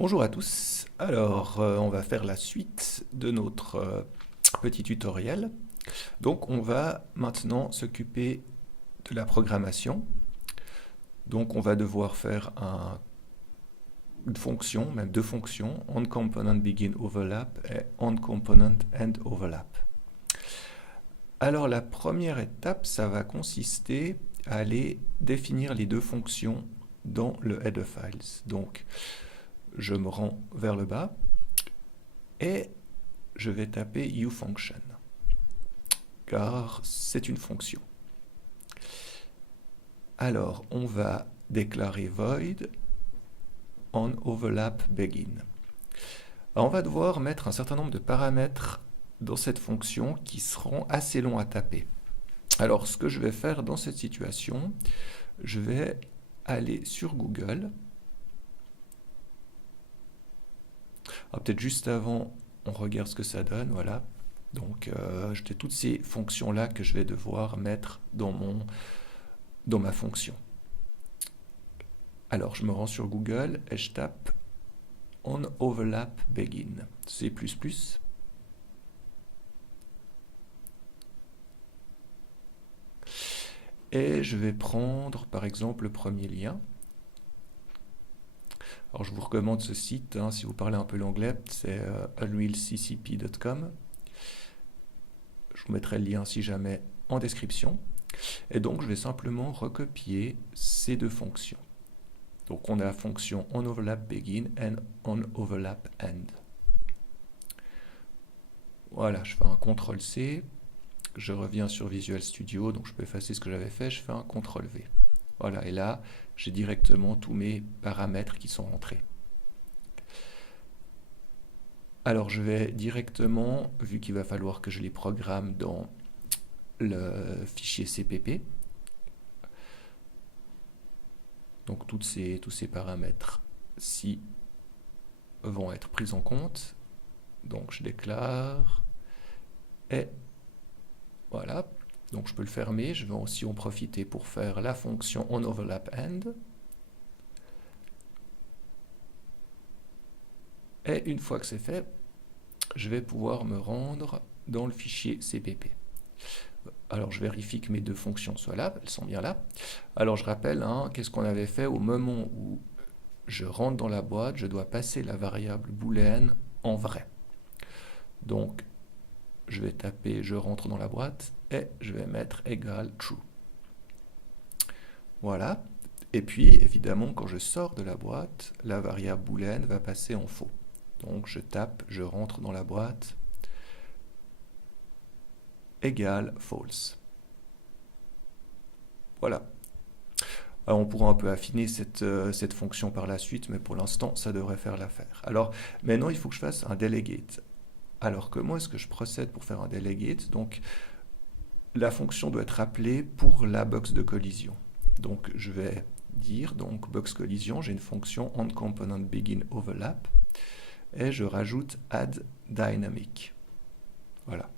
Bonjour à tous. Alors, on va faire la suite de notre petit tutoriel. Donc, on va maintenant s'occuper de la programmation. Donc, on va devoir faire une fonction, même deux fonctions, onComponentBeginOverlap et onComponentEndOverlap. Alors, la première étape, ça va consister à aller définir les deux fonctions dans le header files. Donc, je me rends vers le bas et je vais taper uFunction, car c'est une fonction. Alors, on va déclarer void onOverlapBegin. On va devoir mettre un certain nombre de paramètres dans cette fonction qui seront assez longs à taper. Alors, ce que je vais faire dans cette situation, je vais aller sur Google. Peut-être juste avant, on regarde ce que ça donne, voilà. Donc, j'ai toutes ces fonctions-là que je vais devoir mettre dans ma fonction. Alors, je me rends sur Google et je tape onOverlapBegin, C++. Et je vais prendre, par exemple, le premier lien. Alors, je vous recommande ce site, si vous parlez un peu l'anglais, c'est unrealccp.com. Je vous mettrai le lien si jamais en description. Et donc, je vais simplement recopier ces deux fonctions. Donc, on a la fonction onOverlapBegin et onOverlapEnd. Voilà, je fais un CTRL-C. Je reviens sur Visual Studio, donc je peux effacer ce que j'avais fait. Je fais un CTRL-V. Voilà, et là, j'ai directement tous mes paramètres qui sont rentrés. Alors, je vais directement, vu qu'il va falloir que je les programme dans le fichier CPP, donc tous ces paramètres-ci vont être pris en compte. Donc, je déclare, et voilà. Donc, je peux le fermer. Je vais aussi en profiter pour faire la fonction onOverlapEnd. Et une fois que c'est fait, je vais pouvoir me rendre dans le fichier CPP. Alors, je vérifie que mes deux fonctions soient là, elles sont bien là. Alors, je rappelle, qu'est-ce qu'on avait fait au moment où je rentre dans la boîte, je dois passer la variable booléenne en vrai. Donc, je vais taper je rentre dans la boîte et je vais mettre égal true. Voilà. Et puis, évidemment, quand je sors de la boîte, la variable booléenne va passer en faux. Donc, je tape je rentre dans la boîte égale false. Voilà. Alors, on pourra un peu affiner cette fonction par la suite, mais pour l'instant, ça devrait faire l'affaire. Alors, maintenant, il faut que je fasse un delegate. Alors, comment est-ce que je procède pour faire un delegate? Donc, la fonction doit être appelée pour la box de collision. Donc, je vais dire, donc, box collision, j'ai une fonction onComponentBeginOverlap, et je rajoute add dynamic. Voilà.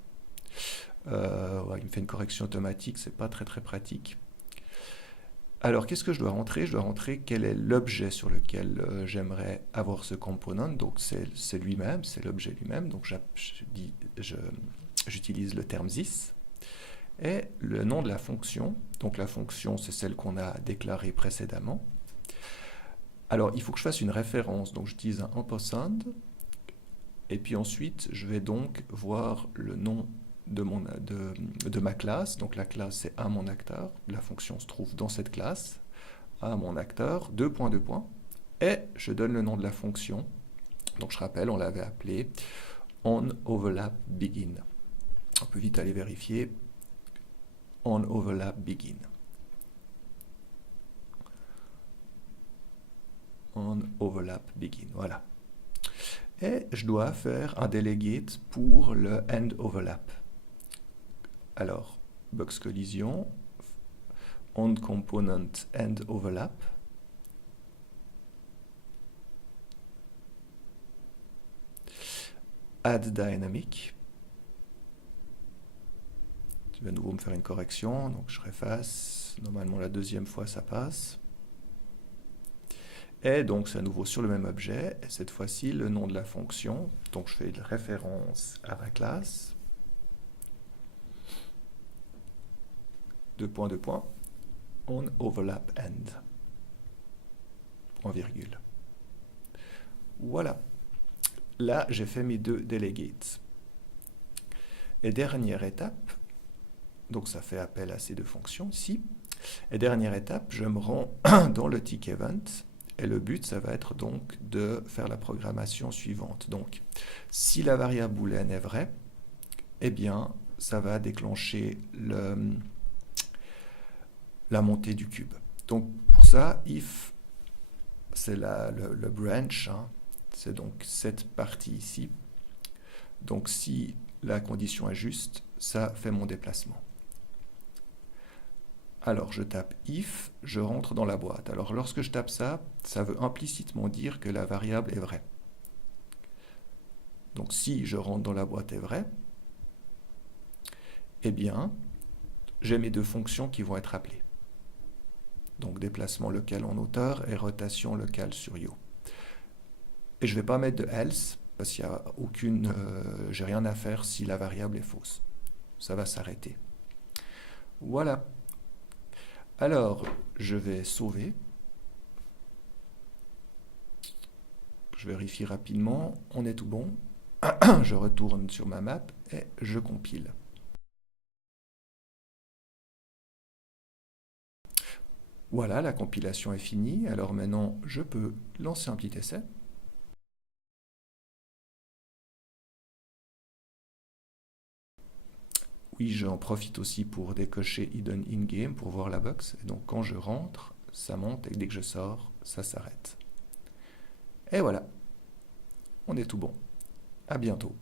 Ouais, il me fait une correction automatique, c'est pas très pratique. Alors, qu'est-ce que je dois rentrer? Je dois rentrer quel est l'objet sur lequel j'aimerais avoir ce component. Donc, c'est lui-même, c'est l'objet lui-même. Donc, j'utilise le terme this. Et le nom de la fonction. Donc, la fonction, c'est celle qu'on a déclarée précédemment. Alors, il faut que je fasse une référence. Donc, j'utilise un ampersand. Et puis ensuite, je vais donc voir le nom de ma classe. Donc la classe, c'est à mon acteur. La fonction se trouve dans cette classe. À mon acteur, deux points. Et je donne le nom de la fonction. Donc je rappelle, on l'avait appelé onOverlapBegin. On peut vite aller vérifier. onOverlapBegin. onOverlapBegin, voilà. Et je dois faire un delegate pour le end overlap. Alors, box collision, onComponent end overlap. Add dynamic. Tu vas à nouveau me faire une correction, donc je réefface. Normalement, la deuxième fois, ça passe. Et donc c'est à nouveau sur le même objet, et cette fois-ci le nom de la fonction. Donc je fais une référence à ma classe. Deux points, on overlap end. Point virgule. Voilà. Là, j'ai fait mes deux delegates. Et dernière étape, donc ça fait appel à ces deux fonctions ici. Et dernière étape, je me rends dans le tick event. Et le but, ça va être donc de faire la programmation suivante. Donc, si la variable booléenne est vraie, eh bien, ça va déclencher la montée du cube. Donc, pour ça, if, c'est le branch, hein, c'est donc cette partie ici. Donc, si la condition est juste, ça fait mon déplacement. Alors, je tape if, je rentre dans la boîte. Alors, lorsque je tape ça, ça veut implicitement dire que la variable est vraie. Donc, si je rentre dans la boîte est vrai, eh bien, j'ai mes deux fonctions qui vont être appelées. Donc, déplacement local en hauteur et rotation locale sur yo. Et je ne vais pas mettre de else, parce qu'il n'y a aucune... j'ai rien à faire si la variable est fausse. Ça va s'arrêter. Voilà. Alors, je vais sauver. Je vérifie rapidement. On est tout bon. Je retourne sur ma map et je compile. Voilà, la compilation est finie. Alors maintenant, je peux lancer un petit essai. Oui, j'en profite aussi pour décocher Hidden in-game pour voir la box. Et donc quand je rentre, ça monte et dès que je sors, ça s'arrête. Et voilà, on est tout bon. À bientôt.